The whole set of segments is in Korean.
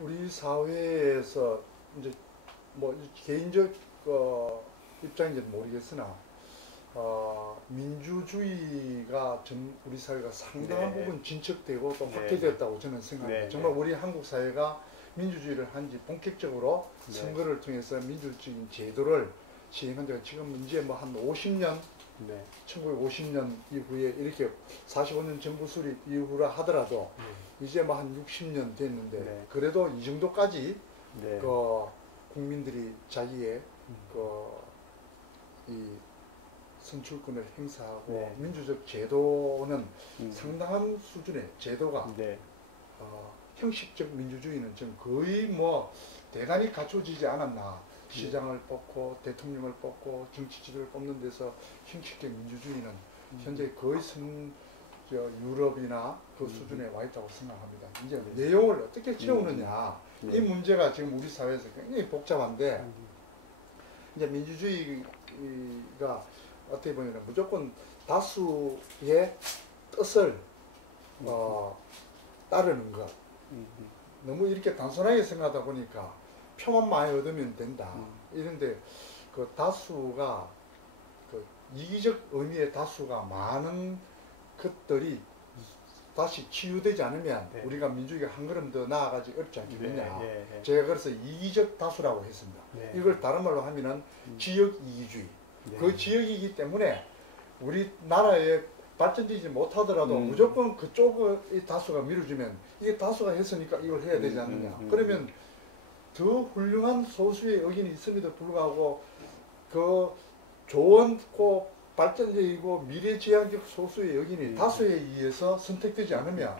우리 사회에서 이제 뭐 개인적 입장인지는 모르겠으나 민주주의가 우리 사회가 상당한 네. 부분 진척되고 또 네. 확대되었다고 저는 생각합니다. 네. 정말 우리 한국 사회가 민주주의를 한지 본격적으로 네. 선거를 통해서 민주적인 제도를 시행한 지가 지금 이제 뭐 한 50년, 네. 1950년 이후에 이렇게 45년 정부 수립 이후라 하더라도 이제 뭐 한 60년 됐는데 네. 그래도 이 정도까지 네. 국민들이 자기의 이 선출권을 행사하고 네. 민주적 제도는 상당한 수준의 제도가 네. 형식적 민주주의는 지금 거의 뭐 대단히 갖춰지지 않았나. 시장을 뽑고 대통령을 뽑고 정치 지도를 뽑는 데서 형식적 민주주의는 현재 거의 유럽이나 그 수준에 와 있다고 생각합니다. 이제 내용을 어떻게 채우느냐 이 문제가 지금 우리 사회에서 굉장히 복잡한데 이제 민주주의가 어떻게 보면 무조건 다수의 뜻을 따르는 것 너무 이렇게 단순하게 생각하다 보니까 표만 많이 얻으면 된다. 이런데 그 다수가 그 이기적 의미의 다수가 많은 것들이 다시 치유되지 않으면 네. 우리가 민주주의가 한 걸음 더 나아가지 어렵지 않겠느냐. 네. 네. 제가 그래서 이기적 다수라고 했습니다. 네. 이걸 다른 말로 하면은 지역 이기주의. 네. 그 지역이기 때문에 우리 나라에 발전되지 못하더라도 무조건 그쪽의 다수가 밀어주면 이게 다수가 했으니까 이걸 해야 되지 않느냐. 그러면 더 훌륭한 소수의 의견이 있음에도 불구하고 그 좋고 발전적이고 미래지향적 소수의 의견이 다수에 의해서 선택되지 않으면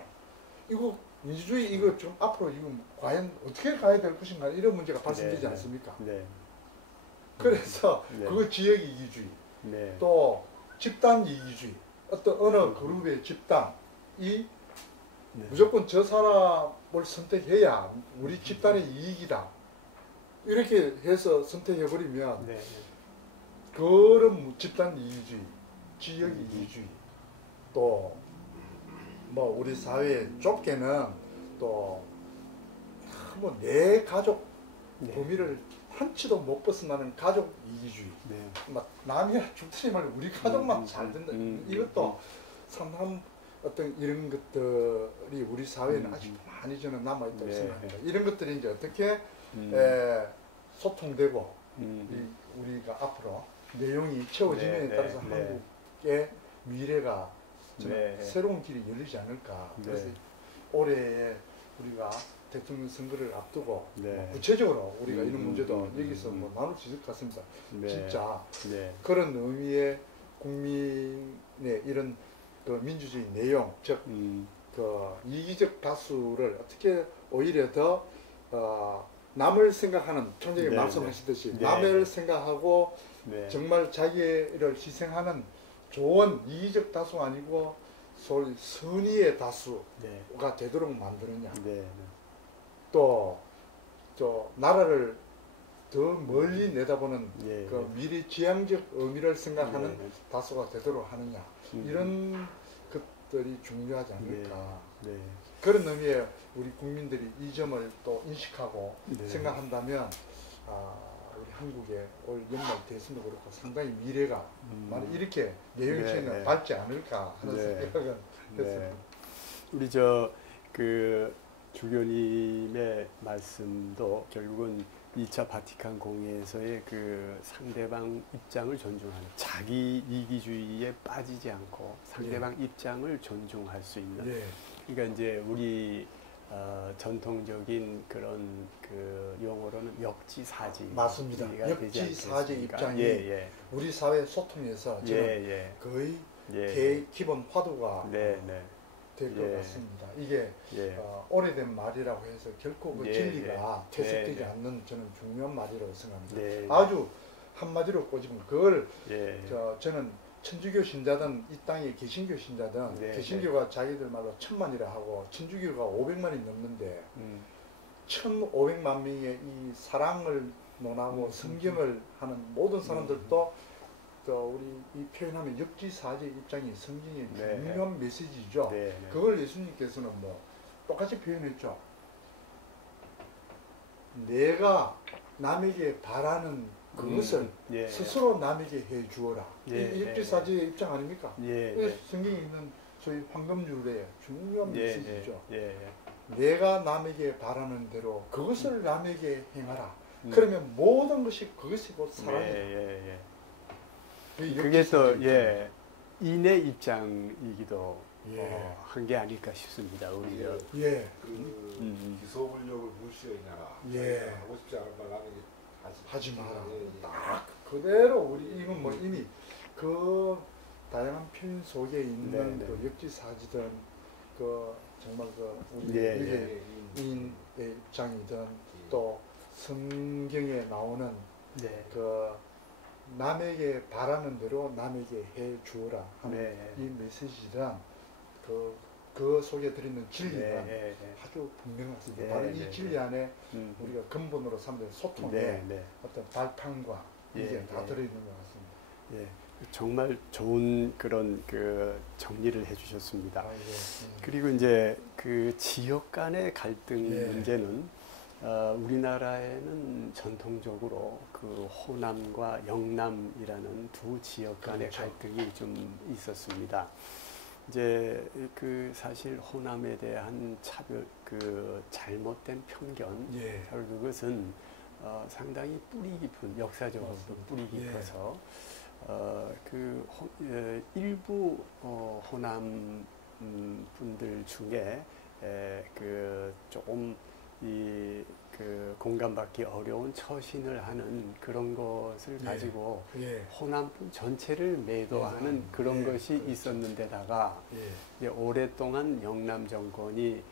이거 민주주의 이거 좀 앞으로 이거 과연 어떻게 가야 될 것인가 이런 문제가 발생되지 네. 않습니까? 네. 그래서 네. 그거 지역 이기주의 네. 또 집단 이기주의 어떤 어느 그룹의 집단이 네. 무조건 저 사람을 선택해야 우리 집단의 이익이다. 이렇게 해서 선택해버리면 네. 그런 집단 이기주의, 지역 이기주의 또 뭐 우리 사회 좁게는 또 뭐 내 가족 네. 범위를 한치도 못 벗어나는 가족 이기주의 네. 막 남이 죽듯이 말해 우리 가족만 잘 된다. 이것도 상당한 어떤 이런 것들이 우리 사회에는 아직 많이 저는 남아있다고 네. 생각합니다. 이런 것들이 이제 어떻게 소통되고 우리가 앞으로 내용이 채워지느냐에 네. 따라서 네. 한국의 미래가 저는 네. 새로운 길이 열리지 않을까. 네. 그래서 올해 우리가 대통령 선거를 앞두고 네. 구체적으로 우리가 이런 문제도 여기서 뭐 나눌 수 있을 것 같습니다. 네. 진짜 네. 그런 의미의 국민의 이런 그 민주주의 내용, 즉 그 이기적 다수를 어떻게 오히려 더 남을 생각하는 총장님 네. 말씀하시듯이 네. 남을 생각하고 네. 정말 자기를 희생하는 좋은 이기적 다수가 아니고 소위 선의의 다수가 네. 되도록 만드느냐. 네. 또 나라를 더 멀리 내다보는 네. 그 미래지향적 의미를 생각하는 네. 다수가 되도록 하느냐. 이런 것들이 중요하지 않을까. 네. 그런 의미에 우리 국민들이 이 점을 또 인식하고 네. 생각한다면 우리 한국의 올 연말 대선도 그렇고 상당히 미래가 만약 이렇게 내용체는 네. 밝지 않을까 하는 네. 생각은 했습니다. 네. 우리 그 주교님의 말씀도 결국은 2차 바티칸 공회에서의 그 상대방 입장을 존중하는 자기 이기주의에 빠지지 않고 상대방 입장을 존중할 수 있는 네. 그러니까 이제 우리 전통적인 그런 그 용어로는 역지사지 맞습니다. 역지사지 입장이 우리 사회 소통에서 저는 거의 기본 화두가 될 것 같습니다. 이게 오래된 말이라고 해서 결코 그 진리가 퇴색되지 않는 저는 중요한 말이라고 생각합니다. 아주 한마디로 꽂으면 그걸 저는 천주교 신자든 이 땅의 개신교 신자든 개신교가 자기들 말로 1000만이라 하고 천주교가 500만이 넘는데 1500만 명의 이 사랑을 논하고 성경을 하는 모든 사람들도 우리 이 표현하면 역지사지 입장이 성경의 중요한 메시지죠. 그걸 예수님께서는 뭐 똑같이 표현했죠. 내가 남에게 바라는 그것을 스스로 남에게 해 주어라. 이 역지사지의 입장 아닙니까? 성경에 있는 소위 황금률의 중요한 메시지죠. 내가 남에게 바라는 대로 그것을 남에게 행하라. 그러면 모든 것이 그것이 곧 사랑이에요. 그게 또 인의 입장이기도 한 게 아닐까 싶습니다. 오히려. 기소불력을 무시하라. 하고 싶지 않은 말 남에게 하지 마라. 딱 그대로 우리 이건 뭐 이미 그 다양한 표현 속에 있는 그 역지사지든 그 정말 그 우리 인의 입장이든 또 성경에 나오는 그 남에게 바라는 대로 남에게 해 주어라 하는 이 메시지란 그 속에 들어있는 진리가 아주 분명하습니다. 바로 이 진리 안에 우리가 근본으로 삼는 소통의 어떤 발판과 이게 다 들어있는 것 같습니다. 정말 좋은 그런 그 정리를 해주셨습니다. 그리고 이제 그 지역 간의 갈등 문제는 우리나라에는 전통적으로 그 호남과 영남이라는 두 지역 간의 갈등이 좀 있었습니다. 이제 그 사실 호남에 대한 차별, 그 잘못된 편견, 바로 그것은 상당히 뿌리 깊은, 역사적으로도 뿌리 깊어서 일부 호남 분들 중에 그 조금 그 공감받기 어려운 처신을 하는 그런 것을 가지고 호남분 전체를 매도하는 그런 것이 있었는데다가 이제 오랫동안 영남 정권이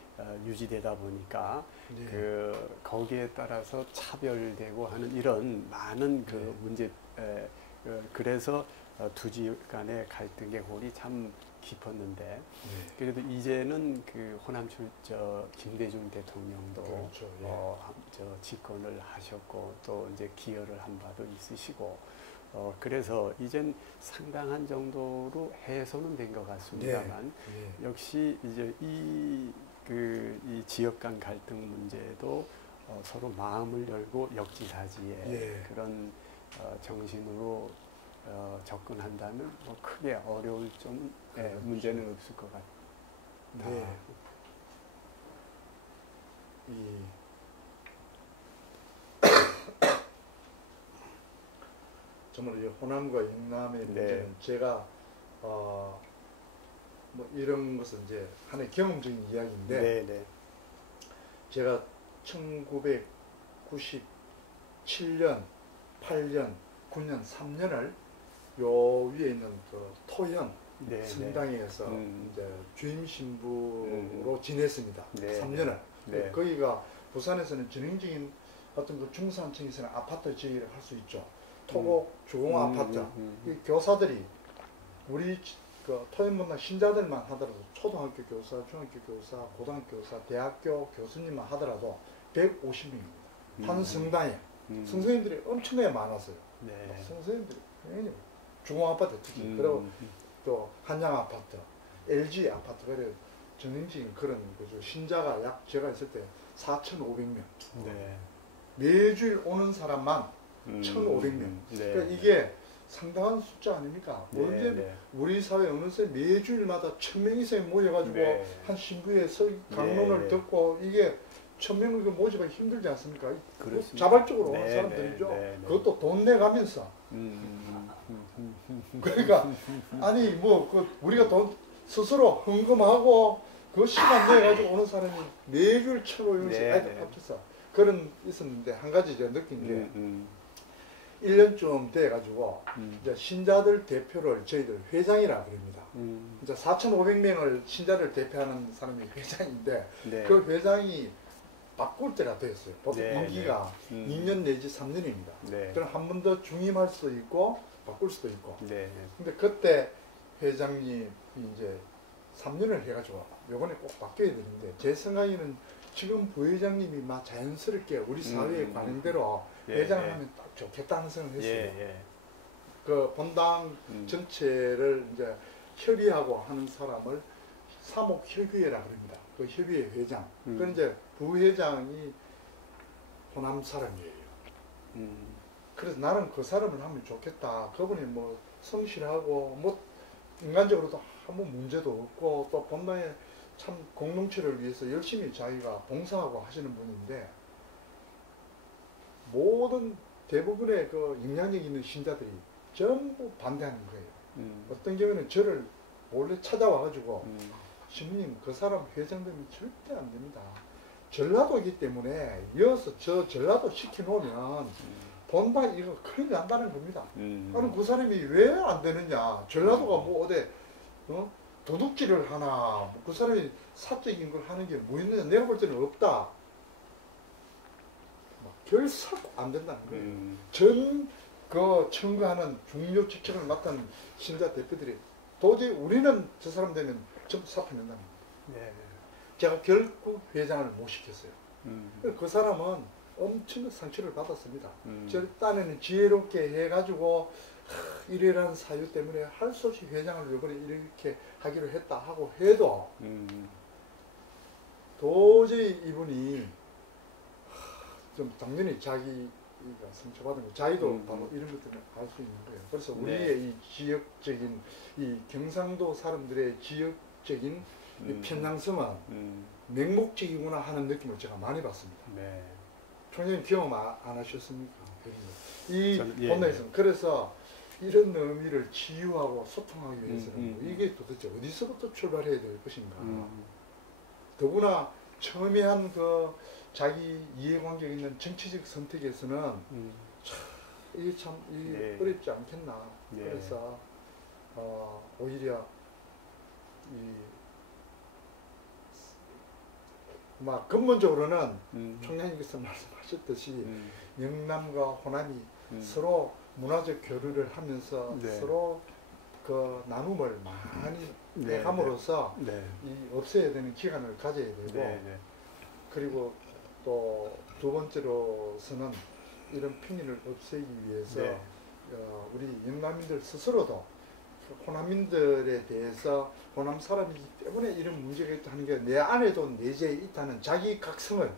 유지되다 보니까 그 거기에 따라서 차별되고 하는 이런 많은 그 문제, 그래서 두 지역 간의 갈등의 골이 참 깊었는데 그래도 이제는 그 호남 김대중 대통령도 집권을 하셨고 또 이제 기여를 한 바도 있으시고 그래서 이젠 상당한 정도로 해소는 된 것 같습니다만 역시 이제 이 지역 간 갈등 문제도 서로 마음을 열고 역지사지의 그런 정신으로 접근한다면 뭐 크게 어려울 좀 문제는 없을 것 같다. 정말 이 호남과 영남의 문제는 제가 뭐 이런 것은 이제 하나의 경험적인 이야기인데 제가 1997년, 8년, 9년, 3년을 요 위에 있는 그 토현 성당에서 이제 주임 신부로 지냈습니다. 3년을. 거기가 부산에서는 전형적인 어떤 그 중산층에서는 아파트 지역이라고 할 수 있죠. 토목 주공 아파트. 이 교사들이 우리 그 토현문화 신자들만 하더라도 초등학교 교사, 중학교 교사, 고등학교 교사, 대학교 교수님만 하더라도 150명입니다. 한 성당에. 선생님들이 엄청나게 많았어요. 선생님들이 굉장히 중공아파트 특히 그리고 또 한양아파트, LG 아파트 그래 전형적인 그런 거죠. 신자가 약 제가 있을 때 4,500명. 매주일 오는 사람만 1,500명. 그러니까 이게 상당한 숫자 아닙니까? 우리 사회 어느새 매주일마다 1,000명 이상이 모여가지고 한 신부의 강론을 듣고 이게 1,000명을 모집하기 힘들지 않습니까? 자발적으로 오는 사람들이죠. 그것도 돈 내가면서. 그러니까 아니 뭐 우리가 돈 스스로 헌금하고 그 시간 내가지고 오는 사람이 매주일 1,500명씩 합쳐서 그런 있었는데 한 가지 제가 느낀 게 1년쯤 돼가지고 이제 신자들 대표를 저희들 회장이라 그럽니다. 이제 4,500명을 신자를 대표하는 사람이 회장인데 그 회장이 바꿀 때가 됐어요. 보통 임기가 2년 내지 3년입니다. 그럼 한 번 더 중임할 수도 있고 바꿀 수도 있고. 근데 그때 회장님이 이제 3년을 해가지고 요번에 꼭 바뀌어야 되는데 제 생각에는 지금 부회장님이 막 자연스럽게 우리 사회의 관행대로 회장을 하면 딱 좋겠다는 생각을 했어요. 그 본당 전체를 이제 협의하고 하는 사람을 사목협의회라 그럽니다. 그 협의회 회장. 그 이제 부회장이 호남 사람이에요. 그래서 나는 그 사람을 하면 좋겠다. 그분이 뭐 성실하고 뭐 인간적으로도 아무 문제도 없고 또 본당에 참 공동체를 위해서 열심히 자기가 봉사하고 하시는 분인데 모든 대부분의 그 영향력 있는 신자들이 전부 반대하는 거예요. 어떤 경우는 저를 몰래 찾아와가지고 신부님 그 사람 회장되면 절대 안 됩니다. 전라도이기 때문에 이어서 저 전라도 시켜놓으면 본당 이거 큰일 난다는 겁니다. 나는 그 사람이 왜 안 되느냐. 전라도가 뭐 어디 도둑질을 하나 그 사람이 사적인 걸 하는 게 뭐 있느냐. 내가 볼 때는 없다. 결사고 안 된다는 거예요. 전 그 청구하는 중요 직책을 맡은 신자 대표들이 도저히 우리는 저 사람 되면 전부 사표낸다는 거예요. 네. 제가 결국 회장을 못 시켰어요. 그 사람은 엄청난 상처를 받았습니다. 저 딴에는 지혜롭게 해가지고 이래란 사유 때문에 할 수 없이 회장을 이번에 이렇게 하기로 했다 하고 해도 도저히 이분이 좀 당연히 자기가 상처받은 거, 자기도 바로 이런 것들을 알 수 있는 거예요. 그래서 우리의 이 지역적인, 이 경상도 사람들의 지역적인 이 편향성은 맹목적이구나 하는 느낌을 제가 많이 받습니다. 네. 총장님 경험 안 하셨습니까? 이 본당에서는 그래서 이런 의미를 치유하고 소통하기 위해서는 이게 도대체 어디서부터 출발해야 될 것인가. 더구나 처음에 한 그 자기 이해관계 있는 정치적 선택에서는 이게 참 어렵지 않겠나. 그래서 오히려 막 근본적으로는 총장님께서 말씀하셨듯이 영남과 호남이 서로 문화적 교류를 하면서 서로 그 나눔을 많이 함으로써 이 없애야 되는 기간을 가져야 되고 그리고 또 두 번째로서는 이런 편의를 없애기 위해서 우리 영남민들 스스로도 호남민들에 대해서 호남 사람이기 때문에 이런 문제가 있다 하는 게 내 안에도 내재해 있다는 자기 각성을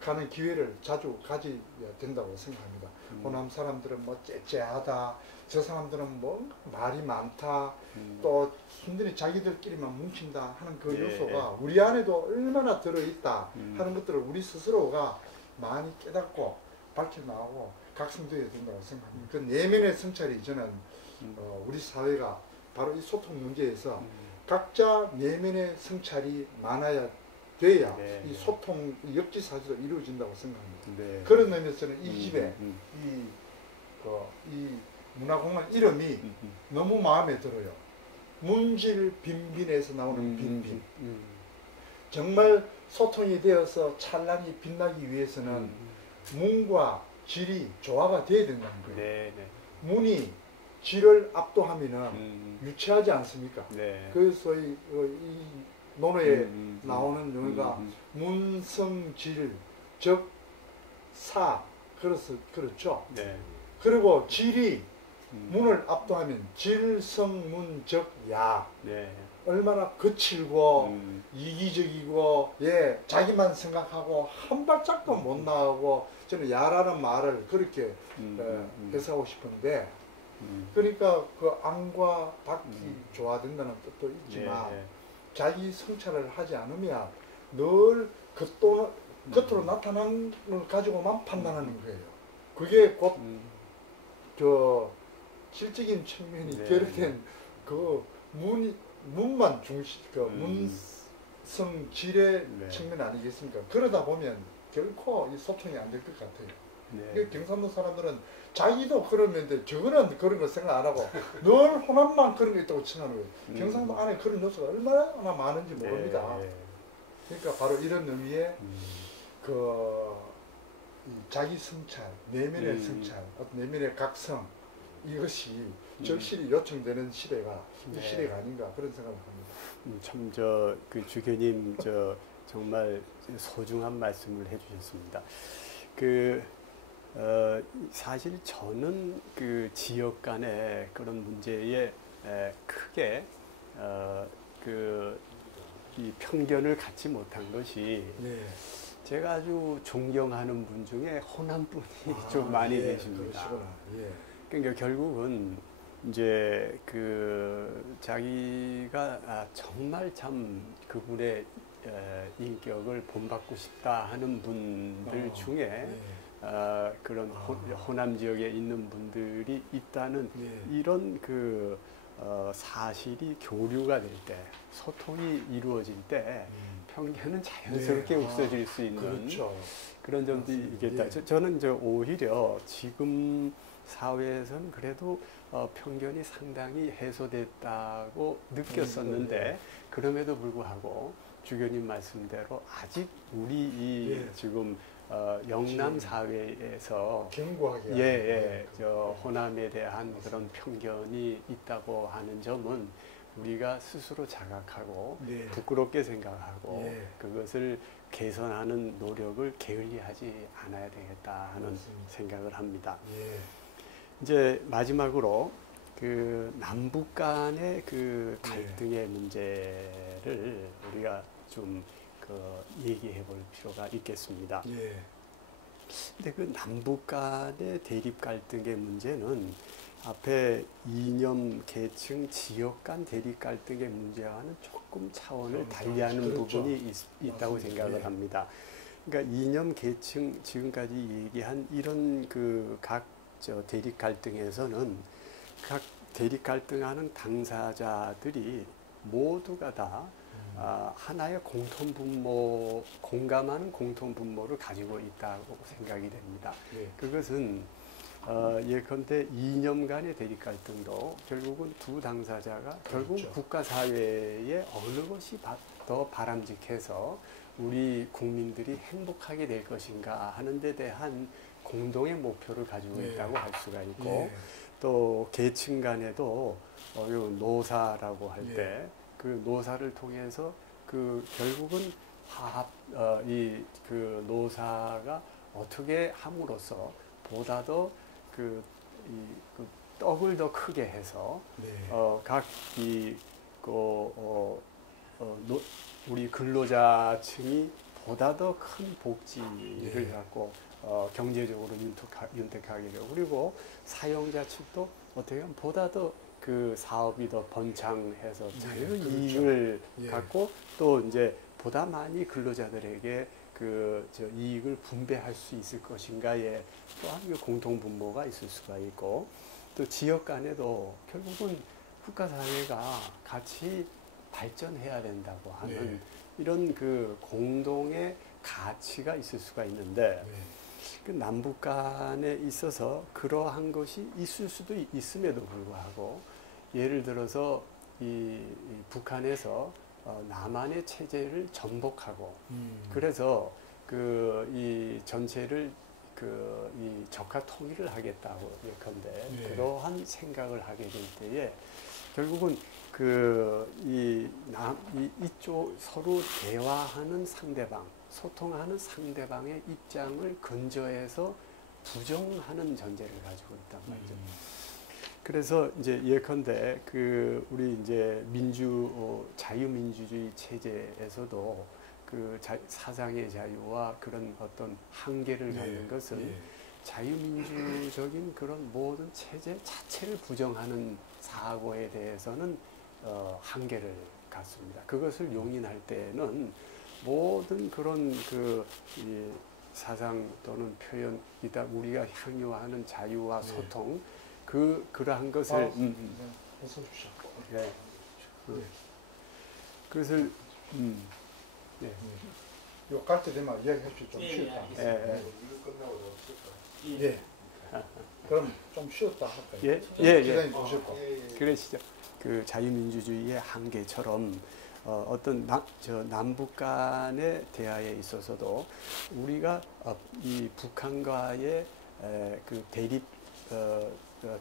가는 기회를 자주 가져야 된다고 생각합니다. 호남 사람들은 뭐 째째하다, 저 사람들은 뭐 말이 많다, 또 순전히 자기들끼리만 뭉친다 하는 그 요소가 우리 안에도 얼마나 들어있다 하는 것들을 우리 스스로가 많이 깨닫고 밝혀나가고 각성되어야 된다고 생각합니다. 그 내면의 성찰이 저는 우리 사회가 바로 이 소통 문제에서 각자 내면의 성찰이 많아야 돼야 이 소통, 이 역지사지도 이루어진다고 생각합니다. 그런 의미에서는 이 집에 이 문화공간 이름이 너무 마음에 들어요. 문질 빈빈에서 나오는 빈빈. 정말 소통이 되어서 찬란히 빛나기 위해서는 문과 질이 조화가 돼야 된다는 거예요. 문이 질을 압도하면은 유치하지 않습니까? 그래서 이 논어에 나오는 용어가 문성질, 즉 사, 그렇죠. 그리고 질이 문을 압도하면 질성문적야. 얼마나 거칠고 이기적이고 자기만 생각하고 한 발짝도 못 나가고 저는 야라는 말을 그렇게 해석하고 싶은데 그러니까 그 안과 밖이 조화된다는 뜻도 있지만 자기 성찰을 하지 않으면 늘 겉으로 나타나는 걸 가지고만 판단하는 거예요. 그게 곧 저 실적인 측면이 결여된 그 문만 중시, 그 문성질의 측면 아니겠습니까? 그러다 보면 결코 이 소통이 안 될 것 같아요. 경상도 사람들은 자기도 그러는데 저거는 그런 거 생각 안 하고 늘 호남만 그런 게 있다고 칭하는 거예요. 경상도 안에 그런 요소가 얼마나 많은지 모릅니다. 그러니까 바로 이런 의미의 자기 성찰, 내면의 성찰, 내면의 각성 이것이 절실히 요청되는 시대가 이 시대가 아닌가 그런 생각을 합니다. 참 그 주교님 정말 소중한 말씀을 해주셨습니다. 사실 저는 그 지역 간의 그런 문제에 크게 이 편견을 갖지 못한 것이 제가 아주 존경하는 분 중에 호남 분이 좀 많이 계십니다. 그러니까 결국은 이제 그 자기가 정말 참 그분의 인격을 본받고 싶다 하는 분들 중에 그런 호남 지역에 있는 분들이 있다는 이런 그 사실이 교류가 될 때, 소통이 이루어질 때 편견은 자연스럽게 없어질 수 있는 그렇죠. 그런 점도 있겠다. 저는 이제 오히려 지금 사회에서는 그래도 편견이 상당히 해소됐다고 느꼈었는데 그럼에도 불구하고 주교님 말씀대로 아직 우리 이 지금 영남 사회에서 견고하게 저 호남에 대한 그런 편견이 있다고 하는 점은 우리가 스스로 자각하고 부끄럽게 생각하고 그것을 개선하는 노력을 게을리하지 않아야 되겠다 하는 생각을 합니다. 이제 마지막으로 그 남북 간의 그 갈등의 문제를 우리가 좀 얘기해 볼 필요가 있겠습니다. 근데 그 남북 간의 대립 갈등의 문제는 앞에 이념, 계층, 지역 간 대립 갈등의 문제와는 조금 차원을 달리하는 부분이 있다고 생각을 합니다. 그러니까 이념, 계층, 지금까지 얘기한 이런 그 각 대립 갈등에서는 각 대립 갈등하는 당사자들이 모두가 다 하나의 공통분모, 공감하는 공통분모를 가지고 있다고 생각이 됩니다. 그것은 예컨대 이념 간의 대립 갈등도 결국은 두 당사자가 결국 국가 사회에 어느 것이 더 바람직해서 우리 국민들이 행복하게 될 것인가 하는 데 대한 공동의 목표를 가지고 있다고 할 수가 있고 또 계층 간에도 노사라고 할 때 그 노사를 통해서 그 결국은 그 노사가 어떻게 함으로써 보다 더 그 떡을 더 크게 해서 우리 근로자층이 보다 더 큰 복지를 갖고 경제적으로 윤택하게 되고 그리고 사용자 측도 어떻게 보면 보다 더 그 사업이 더 번창해서 자유 이익을 갖고 또 이제 보다 많이 근로자들에게 이익을 분배할 수 있을 것인가에 또한 공통분모가 있을 수가 있고 또 지역 간에도 결국은 국가사회가 같이 발전해야 된다고 하는 이런 그 공동의 가치가 있을 수가 있는데 그 남북 간에 있어서 그러한 것이 있을 수도 있음에도 불구하고 예를 들어서 이 북한에서 남한의 체제를 전복하고 그래서 이 전체를 이 적화 통일을 하겠다고 예컨대 그러한 생각을 하게 될 때에 결국은 이쪽 서로 대화하는 상대방, 소통하는 상대방의 입장을 근저해서 부정하는 전제를 가지고 있단 말이죠. 그래서 이제 예컨대 우리 이제 자유민주주의 체제에서도 사상의 자유와 그런 어떤 한계를 갖는 것은 자유민주적인 그런 모든 체제 자체를 부정하는 사고에 대해서는 한계를 갖습니다. 그것을 용인할 때는 모든 그런 이 사상 또는 표현이다 우리가 향유하는 자유와 소통 그러한 것을 어서 오십시오. 그것을 요 갈 때 되면 이야기할수 좀 쉬었다. 그럼 좀 쉬었다 할까요? 기다려 보실까? 그러시죠. 그 자유민주주의의 한계처럼 어떤 남북 간의 대화에 있어서도 우리가 이 북한과의 그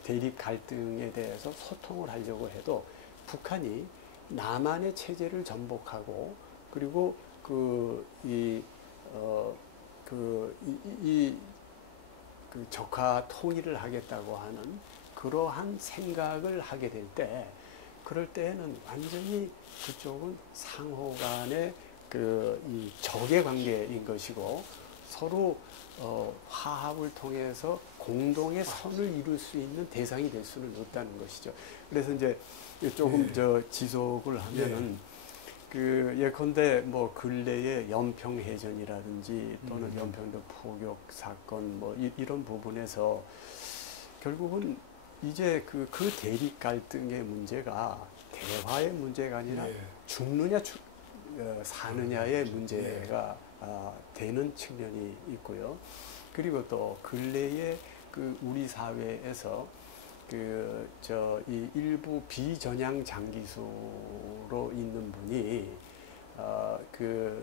대립 갈등에 대해서 소통을 하려고 해도 북한이 남한의 체제를 전복하고 그리고 적화 통일을 하겠다고 하는 그러한 생각을 하게 될 때 그럴 때에는 완전히 그쪽은 상호 간의 이 적의 관계인 것이고 서로 화합을 통해서 공동의 선을 이룰 수 있는 대상이 될 수는 없다는 것이죠. 그래서 이제 조금 지속을 하면은 예컨대 뭐 근래의 연평해전이라든지 또는 연평도 포격 사건 뭐 이런 부분에서 결국은 이제 그 대립 갈등의 문제가 대화의 문제가 아니라 죽느냐 사느냐의 문제가 되는 측면이 있고요. 그리고 또 근래에 우리 사회에서 이 일부 비전향 장기수로 있는 분이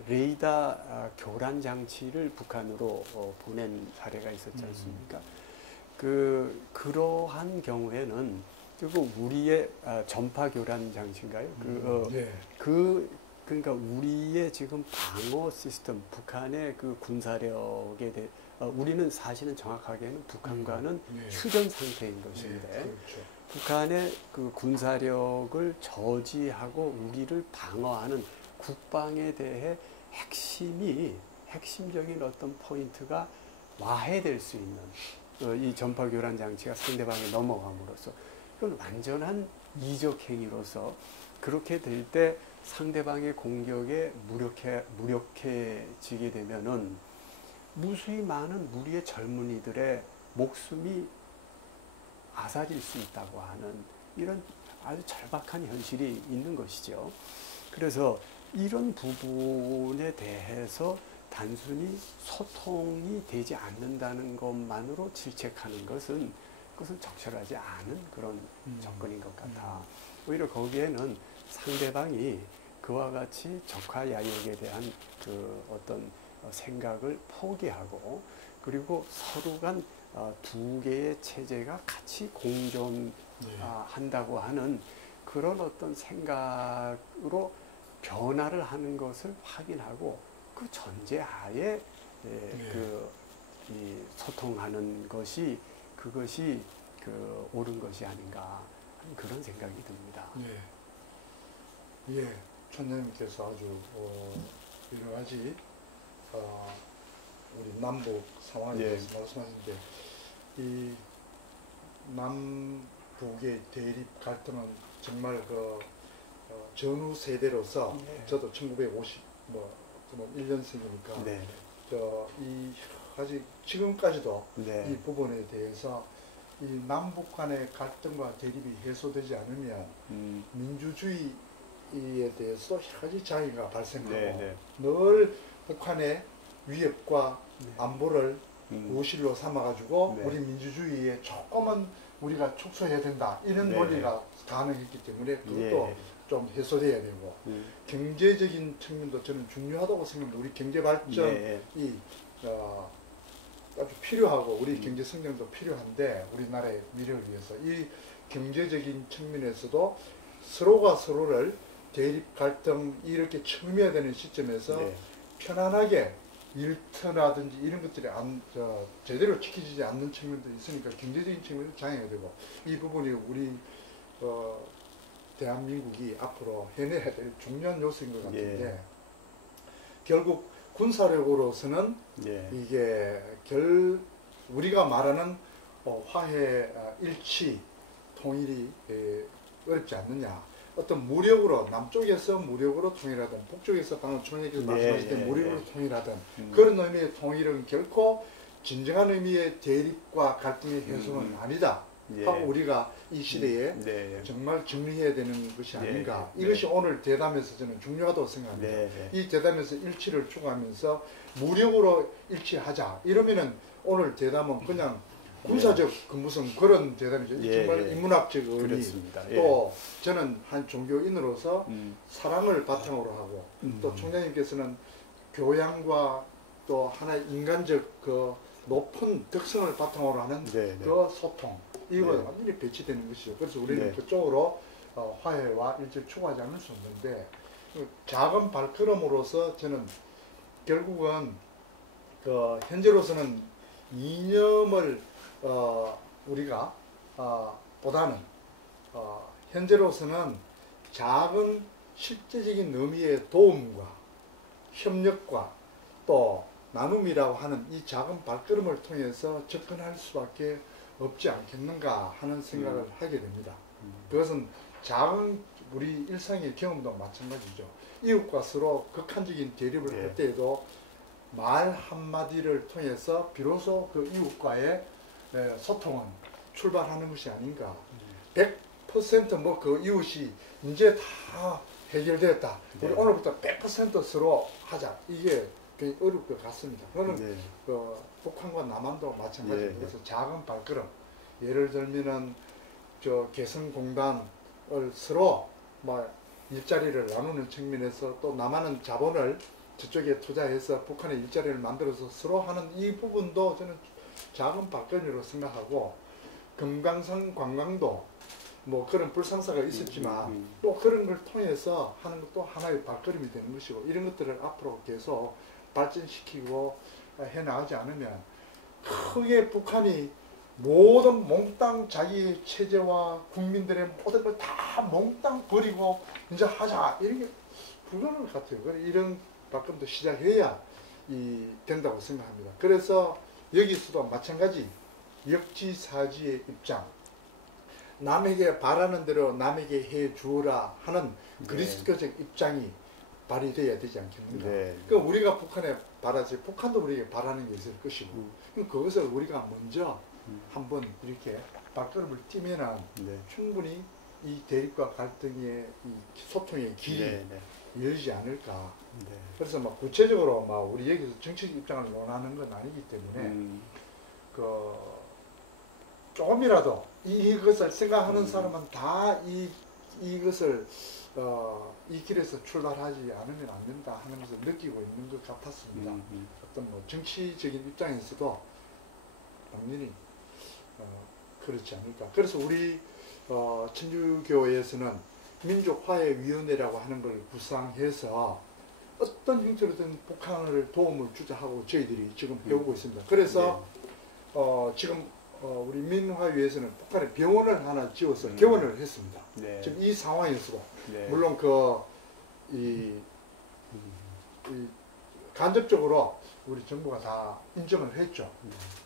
레이더 교란 장치를 북한으로 보낸 사례가 있었지 않습니까? 그러한 경우에는 그리고 우리의 전파 교란 장치인가요? 그러니까 우리의 지금 방어 시스템, 북한의 군사력에 대해 우리는 사실은 정확하게는 북한과는 휴전 상태인 것인데 그렇죠. 북한의 군사력을 저지하고 우리를 방어하는 국방에 대해 핵심적인 어떤 포인트가 와해될 수 있는 이 전파 교란 장치가 상대방에 넘어감으로써 이건 완전한 이적 행위로서 그렇게 될 때 상대방의 공격에 무력해지게 되면은 무수히 많은 우리의 젊은이들의 목숨이 앗아질 수 있다고 하는 이런 아주 절박한 현실이 있는 것이죠. 그래서 이런 부분에 대해서 단순히 소통이 되지 않는다는 것만으로 질책하는 것은 그것은 적절하지 않은 그런 접근인 것 같아. 오히려 거기에는 상대방이 그와 같이 적화야욕에 대한 어떤 생각을 포기하고 그리고 서로 간 두 개의 체제가 같이 공존한다고 하는 그런 어떤 생각으로 변화를 하는 것을 확인하고 그 전제하에 이 소통하는 것이 그것이 옳은 것이 아닌가 하는 그런 생각이 듭니다. 예, 총장님께서 아주 여러 가지 우리 남북 상황에 대해서 말씀하셨는데 이 남북의 대립 갈등은 정말 전후 세대로서 저도 1951년생이니까 아직 지금까지도 이 부분에 대해서 이 남북 간의 갈등과 대립이 해소되지 않으면 민주주의에 대해서 여러 가지 장애가 발생하고 늘 북한의 위협과 안보를 우실로 삼아가지고 우리 민주주의에 조금은 우리가 축소해야 된다 이런 논리가 가능했기 때문에 그것도 좀 해소돼야 되고 경제적인 측면도 저는 중요하다고 생각합니다. 우리 경제 발전이 아주 필요하고 우리 경제 성장도 필요한데 우리나라의 미래를 위해서 이 경제적인 측면에서도 서로가 서로를 대립 갈등 이렇게 첨예해야 되는 시점에서 편안하게 일터라든지 이런 것들이 제대로 지켜지지 않는 측면도 있으니까 경제적인 측면도 장애가 되고 이 부분이 우리 대한민국이 앞으로 해내야 될 중요한 요소인 것 같은데 결국 군사력으로서는 이게 우리가 말하는 화해, 일치, 통일이 어렵지 않느냐. 어떤 무력으로 남쪽에서 무력으로 통일하든 북쪽에서 방금 총리께서 말씀하실 때 무력으로 통일하든 그런 의미의 통일은 결코 진정한 의미의 대립과 갈등의 해소는 아니다 하고 우리가 이 시대에 정말 정리해야 되는 것이 아닌가. 이것이 오늘 대담에서 저는 중요하다고 생각합니다. 이 대담에서 일치를 추구하면서 무력으로 일치하자 이러면은 오늘 대담은 그냥 군사적 무슨 그런 대담이죠. 정말 인문학적 의미. 또 저는 한 종교인으로서 사랑을 바탕으로 하고 또 총장님께서는 교양과 또 하나의 인간적 높은 덕성을 바탕으로 하는 그 소통 이거 완전히 배치되는 것이죠. 그래서 우리는 그쪽으로 화해와 일치를 추구하지 않을 수 없는데 작은 발걸음으로서 저는 결국은 현재로서는 이념을 우리가 보다는 현재로서는 작은 실제적인 의미의 도움과 협력과 또 나눔이라고 하는 이 작은 발걸음을 통해서 접근할 수밖에 없지 않겠는가 하는 생각을 하게 됩니다. 그것은 작은 우리 일상의 경험도 마찬가지죠. 이웃과 서로 극한적인 대립을 할 때에도 말 한마디를 통해서 비로소 그 이웃과의 소통은 출발하는 것이 아닌가. 100% 뭐 그 이웃이 이제 다 해결되었다. 우리 오늘부터 100% 서로 하자. 이게 굉장히 어려울 것 같습니다. 그거는 그 북한과 남한도 마찬가지입니다. 그래서 작은 발걸음. 예를 들면은 저 개성공단을 서로 뭐 일자리를 나누는 측면에서 또 남한은 자본을 저쪽에 투자해서 북한의 일자리를 만들어서 서로 하는 이 부분도 저는 작은 발걸음으로 생각하고 금강산 관광도 뭐 그런 불상사가 있었지만 또 그런 걸 통해서 하는 것도 하나의 발걸음이 되는 것이고 이런 것들을 앞으로 계속 발전시키고 해나가지 않으면 크게 북한이 모든 몽땅 자기 체제와 국민들의 모든 걸 다 몽땅 버리고 이제 하자 이런 게 불가능할 것 같아요. 이런 발걸음도 시작해야 된다고 생각합니다. 그래서 여기서도 마찬가지 역지사지의 입장, 남에게 바라는 대로 남에게 해 주어라 하는 그리스도적 입장이 발휘되어야 되지 않겠는가. 그러니까 우리가 북한에 바라지 북한도 우리에게 바라는 게 있을 것이고 그것을 우리가 먼저 한번 이렇게 발걸음을 띄면은 충분히 이 대립과 갈등의 이 소통의 길이 열지 않을까. 그래서 막 구체적으로 막 우리 여기서 정치적 입장을 논하는 건 아니기 때문에 그 조금이라도 이것을 생각하는 사람은 다 이것을 이 길에서 출발하지 않으면 안 된다 하는 것을 느끼고 있는 것 같았습니다. 어떤 뭐 정치적인 입장에서도 당연히 그렇지 않을까. 그래서 우리 천주교에서는 민족화해위원회라고 하는 걸 구상해서 어떤 형태로든 북한을 도움을 주자 하고 저희들이 지금 배우고 있습니다. 그래서 지금 우리 민화위에서는 북한에 병원을 하나 지어서 개원을 했습니다. 지금 이 상황에서도 물론 간접적으로 우리 정부가 다 인정을 했죠.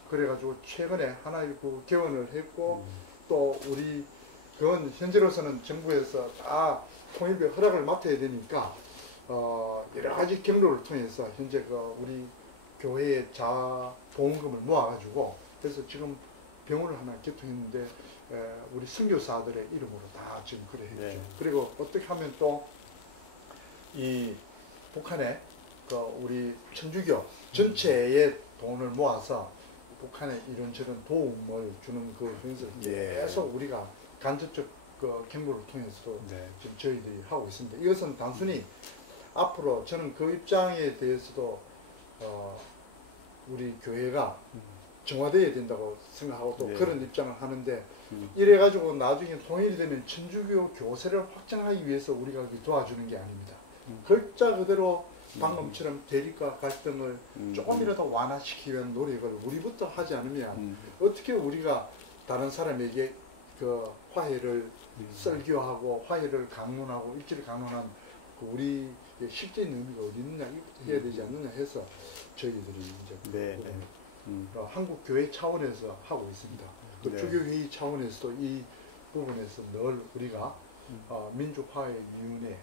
그래가지고 최근에 하나의 그 개원을 했고 또 우리 그건 현재로서는 정부에서 다 통일부의 허락을 맡아야 되니까 여러 가지 경로를 통해서 현재 그 우리 교회의 자보험금을 모아가지고 그래서 지금 병원을 하나 개통했는데 우리 선교사들의 이름으로 다 지금 그래 했죠. 그리고 어떻게 하면 또 이 북한에 그 우리 천주교 전체의 돈을 모아서 북한에 이런저런 도움을 주는 그 중에서 계속 우리가 간접적 그 경로를 통해서도 지금 저희들이 하고 있습니다. 이것은 단순히 앞으로 저는 그 입장에 대해서도 우리 교회가 정화되어야 된다고 생각하고 또 그런 입장을 하는데 이래가지고 나중에 통일이 되면 천주교 교세를 확장하기 위해서 우리가 도와주는 게 아닙니다. 글자 그대로 방금처럼 대립과 갈등을 조금이라도 완화시키기 위한 노력을 우리부터 하지 않으면 어떻게 우리가 다른 사람에게 그 화해를 설교하고 화해를 강론하고 일치를 강론한 그 우리 실제인 의미가 어디 있느냐 이것부터 해야 되지 않느냐 해서 저희들이 이제 한국 교회 차원에서 하고 있습니다. 또 주교회의 차원에서도 이 부분에서 늘 우리가 민족화해위원회에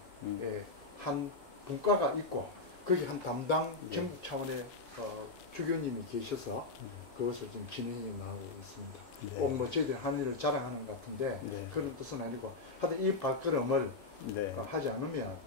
한 분과가 있고 거기 한 담당 전국 차원의 주교님이 계셔서 그것을 지금 진행해 나가고 있습니다. 꼭 뭐 저희들이 하는 일을 자랑하는 것 같은데 그런 뜻은 아니고 하여튼 이 발걸음을 하지 않으면